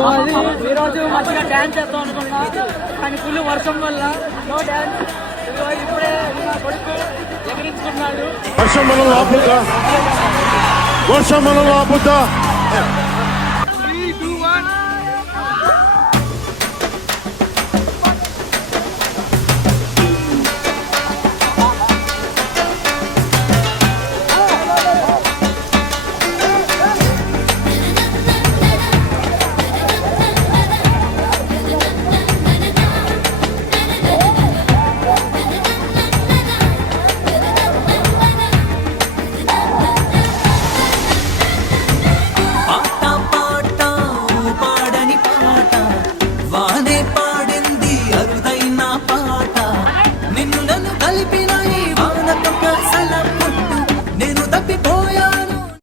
So అది ఈరోజు మంచిగా డ్యాన్స్ చేద్దాం అనుకున్నా, కానీ ఫుల్ వర్షం వల్ల నో డ్యాన్స్. ఇప్పుడే నా కొడుకు ఎగిరించుకున్నాడు. వర్షం మనం ఆపుద్దా?